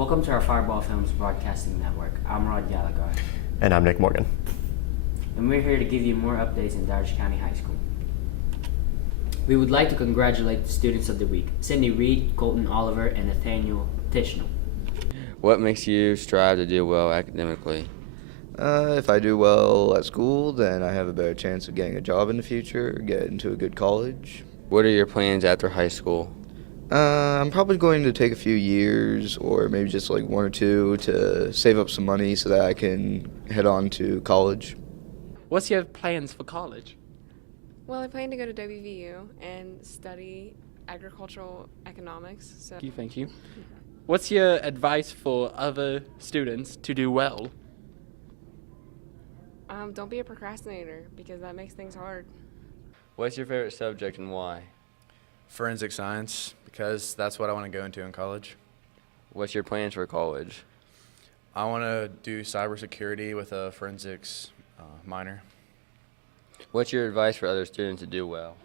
Welcome to our Fireball Films Broadcasting Network. I'm Rod Gallagher. And I'm Nick Morgan. And we're here to give you more updates in Dodge County High School. We would like to congratulate the students of the week, Cindy Reed, Colton Oliver, and Nathaniel Tishnell. What makes you strive to do well academically? If I do well at school, then I have a better chance of getting a job in the future, get into a good college. What are your plans after high school? I'm probably going to take a few years, or maybe just like 1 or 2, to save up some money so that I can head on to college. What's your plans for college? Well, I plan to go to WVU and study agricultural economics. Thank you. What's your advice for other students to do well? Don't be a procrastinator, because that makes things hard. What's your favorite subject and why? Forensic science, because that's what I want to go into in college. What's your plans for college? I want to do cybersecurity with a forensics minor. What's your advice for other students to do well?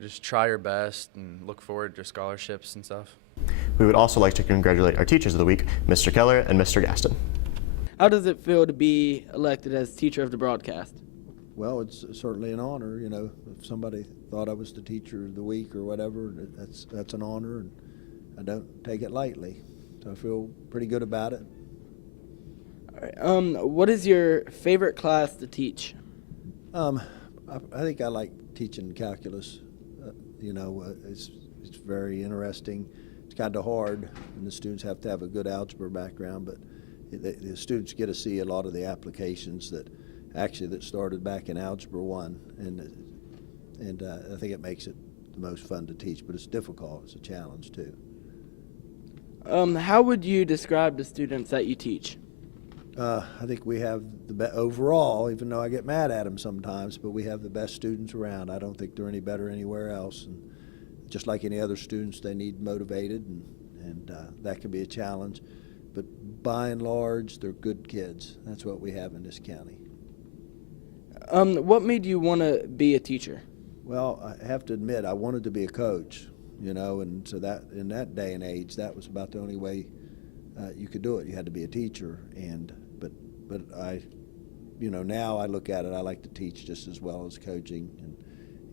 Just try your best and look forward to scholarships and stuff. We would also like to congratulate our teachers of the week, Mr. Keller and Mr. Gaston. How does it feel to be elected as teacher of the broadcast? Well, it's certainly an honor. You know, if somebody thought I was the teacher of the week or whatever, that's an honor, and I don't take it lightly. So I feel pretty good about it. All right. What is your favorite class to teach? I think I like teaching calculus. It's very interesting. It's kind of hard, and the students have to have a good algebra background, but the students get to see a lot of the applications that started back in Algebra 1, and I think it makes it the most fun to teach, but it's difficult. It's a challenge, too. How would you describe the students that you teach? I think we have overall, even though I get mad at them sometimes, but we have the best students around. I don't think they're any better anywhere else. And just like any other students, they need motivated, and that can be a challenge. But by and large, they're good kids. That's what we have in this county. What made you want to be a teacher? Well, I have to admit, I wanted to be a coach, and so that in that day and age, that was about the only way you could do it. You had to be a teacher, but I, now I look at it, I like to teach just as well as coaching,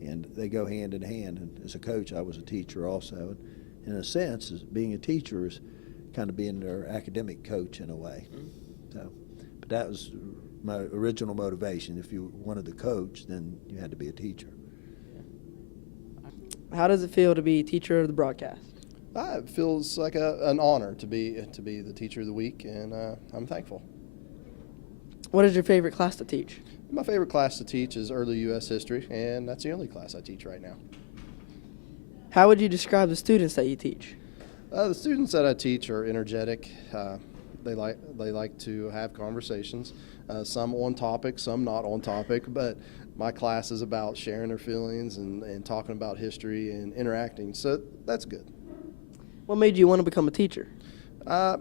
and they go hand in hand. And as a coach, I was a teacher also. And in a sense, being a teacher is kind of being their academic coach in a way. So, but that was my original motivation. If you wanted to coach, then you had to be a teacher. How does it feel to be teacher of the broadcast? It feels like an honor to be the teacher of the week, and I'm thankful. What is your favorite class to teach? My favorite class to teach is early U.S. history, and that's the only class I teach right now. How would you describe the students that you teach? The students that I teach are energetic. They like to have conversations, some on topic, some not on topic, but my class is about sharing their feelings and talking about history and interacting, so that's good. What made you want to become a teacher? I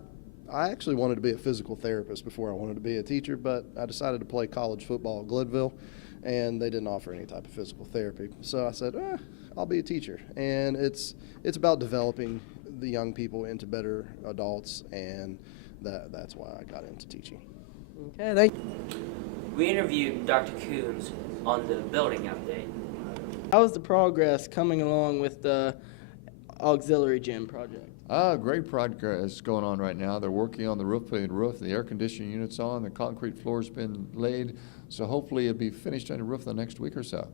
actually wanted to be a physical therapist before I wanted to be a teacher, but I decided to play college football at Glenville, and they didn't offer any type of physical therapy. So I said, I'll be a teacher. And it's about developing the young people into better adults, and that's why I got into teaching. Okay, thank you. We interviewed Dr. Coons on the building update. How is the progress coming along with the auxiliary gym project? Great progress going on right now. They're working on the roof, putting the roof, the air conditioning units on, the concrete floor's been laid, so hopefully it'll be finished on the roof the next week or so.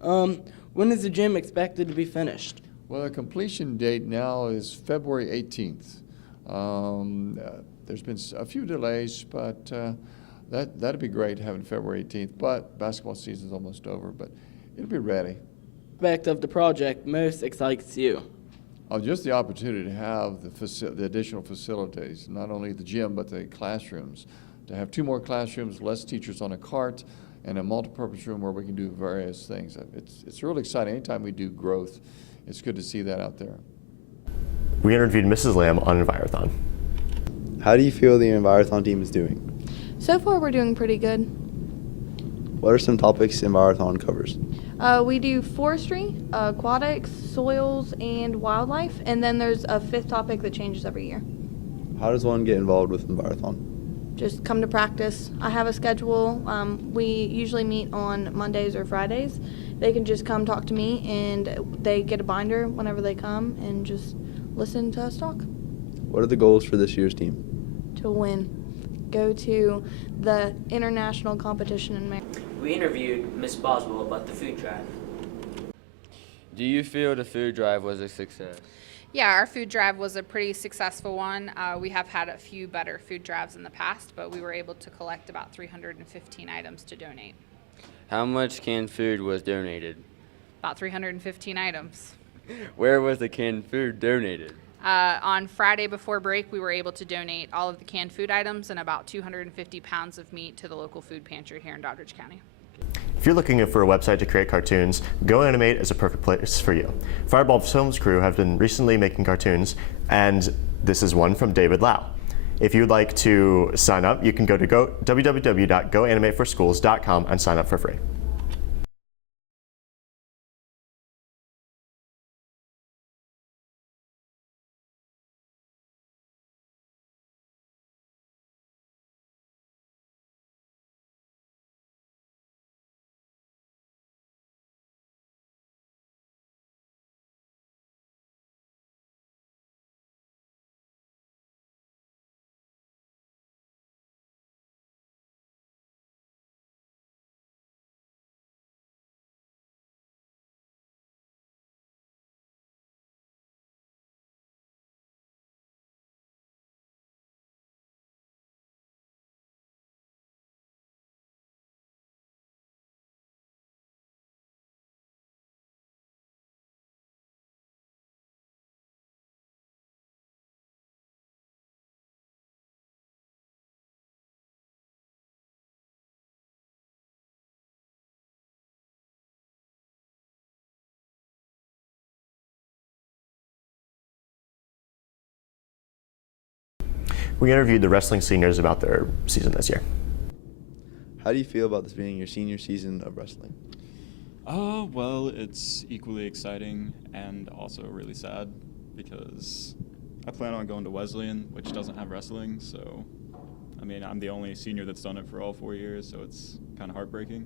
When is the gym expected to be finished? Well, the completion date now is February 18th. There's been a few delays, but that'd be great having February 18th, but basketball season's almost over, but it'll be ready. Aspect of the project most excites you? Just the opportunity to have the additional facilities, not only the gym, but the classrooms. To have 2 more classrooms, less teachers on a cart, and a multipurpose room where we can do various things. It's really exciting. Anytime we do growth, it's good to see that out there. We interviewed Mrs. Lamb on Envirothon. How do you feel the Envirothon team is doing? So far, we're doing pretty good. What are some topics Envirothon covers? We do forestry, aquatics, soils, and wildlife, and then there's a 5th topic that changes every year. How does one get involved with Envirothon? Just come to practice. I have a schedule. We usually meet on Mondays or Fridays. They can just come talk to me, and they get a binder whenever they come and just listen to us talk. What are the goals for this year's team? To win. Go to the international competition in May. We interviewed Miss Boswell about the food drive. Do you feel the food drive was a success? Yeah, our food drive was a pretty successful one. We have had a few better food drives in the past, but we were able to collect about 315 items to donate. How much canned food was donated? About 315 items. Where was the canned food donated? On Friday before break, we were able to donate all of the canned food items and about 250 pounds of meat to the local food pantry here in Doddridge County. If you're looking for a website to create cartoons, Go Animate is a perfect place for you. Fireball Films crew have been recently making cartoons, and this is one from David Lau. If you'd like to sign up, you can go to www.goanimateforschools.com and sign up for free. We interviewed the wrestling seniors about their season this year. How do you feel about this being your senior season of wrestling? Well, it's equally exciting and also really sad because I plan on going to Wesleyan, which doesn't have wrestling, so I mean, I'm the only senior that's done it for all 4 years, so it's kind of heartbreaking.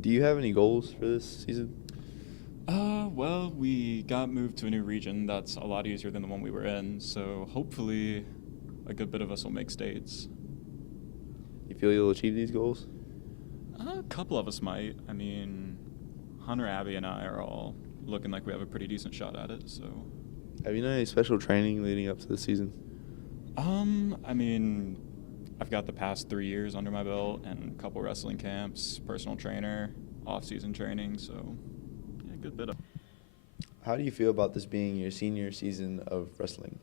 Do you have any goals for this season? Well, we got moved to a new region that's a lot easier than the one we were in, so hopefully a good bit of us will make states. You feel you'll achieve these goals? A couple of us might. I mean, Hunter, Abby, and I are all looking like we have a pretty decent shot at it, so. Have you done any special training leading up to the season? I mean, I've got the past 3 years under my belt and a couple wrestling camps, personal trainer, off-season training, so yeah, good bit of. How do you feel about this being your senior season of wrestling?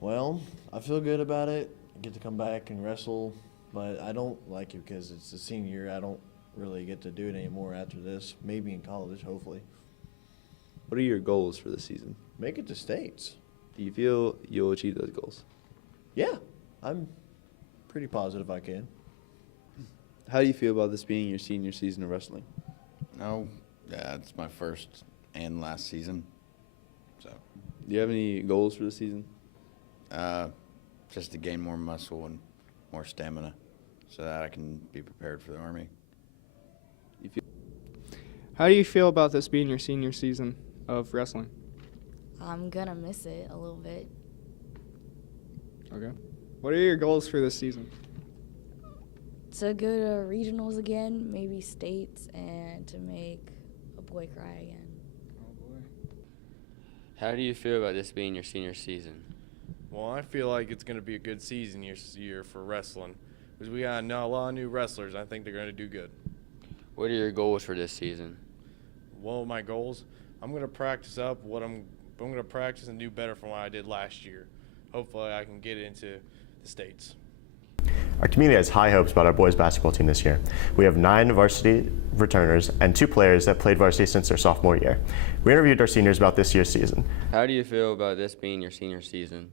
Well, I feel good about it. I get to come back and wrestle, but I don't like it because it's the senior year. I don't really get to do it anymore after this. Maybe in college, hopefully. What are your goals for this season? Make it to states. Do you feel you'll achieve those goals? Yeah, I'm pretty positive I can. How do you feel about this being your senior season of wrestling? Oh, yeah, it's my first and last season. So. Do you have any goals for this season? Just to gain more muscle and more stamina so that I can be prepared for the Army. How do you feel about this being your senior season of wrestling? I'm gonna miss it a little bit. Okay. What are your goals for this season? To go to regionals again, maybe states, and to make a boy cry again. Oh boy. How do you feel about this being your senior season? Well, I feel like it's going to be a good season this year for wrestling because we got a lot of new wrestlers. I think they're going to do good. What are your goals for this season? Well, my goals, I'm going to practice up what I'm going to practice and do better from what I did last year. Hopefully I can get into the states. Our community has high hopes about our boys basketball team this year. We have 9 varsity returners and 2 players that played varsity since their sophomore year. We interviewed our seniors about this year's season. How do you feel about this being your senior season?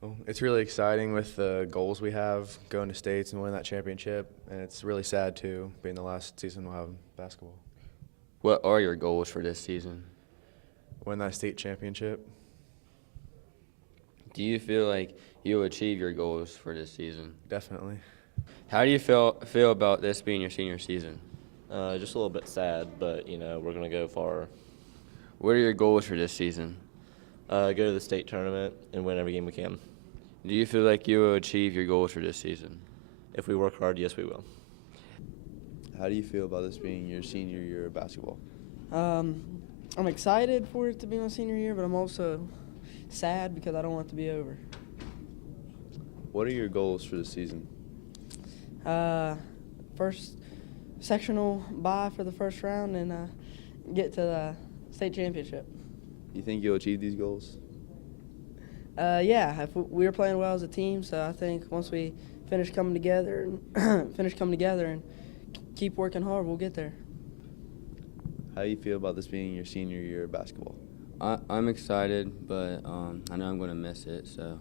Well, it's really exciting with the goals we have, going to states and winning that championship, and it's really sad too, being the last season we'll have basketball. What are your goals for this season? Win that state championship. Do you feel like you'll achieve your goals for this season? Definitely. How do you feel about this being your senior season? Just a little bit sad, but you know we're gonna go far. What are your goals for this season? Go to the state tournament and win every game we can. Do you feel like you will achieve your goals for this season? If we work hard, yes, we will. How do you feel about this being your senior year of basketball? I'm excited for it to be my senior year, but I'm also sad because I don't want it to be over. What are your goals for the season? First sectional bye for the first round and get to the state championship. Do you think you'll achieve these goals? Yeah, if we were playing well as a team, so I think once we finish coming together and keep working hard, we'll get there. How do you feel about this being your senior year of basketball? I'm excited, but I know I'm going to miss it. So,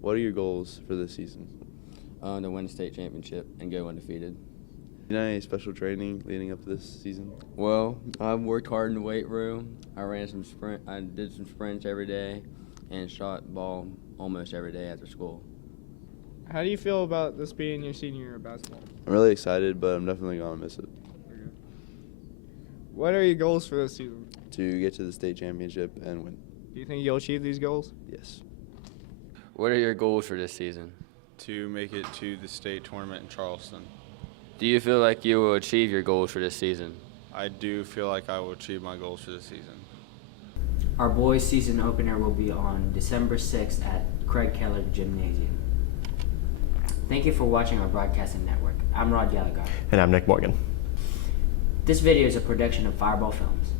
what are your goals for this season? To win the state championship and go undefeated. You know any special training leading up to this season? Well, I've worked hard in the weight room. I did some sprints every day, and shot ball almost every day after school. How do you feel about this being your senior year of basketball? I'm really excited, but I'm definitely gonna miss it. What are your goals for this season? To get to the state championship and win. Do you think you'll achieve these goals? Yes. What are your goals for this season? To make it to the state tournament in Charleston. Do you feel like you will achieve your goals for this season? I do feel like I will achieve my goals for this season. Our boys' season opener will be on December 6th at Craig Keller Gymnasium. Thank you for watching our broadcasting network. I'm Rod Gallagher. And I'm Nick Morgan. This video is a production of Fireball Films.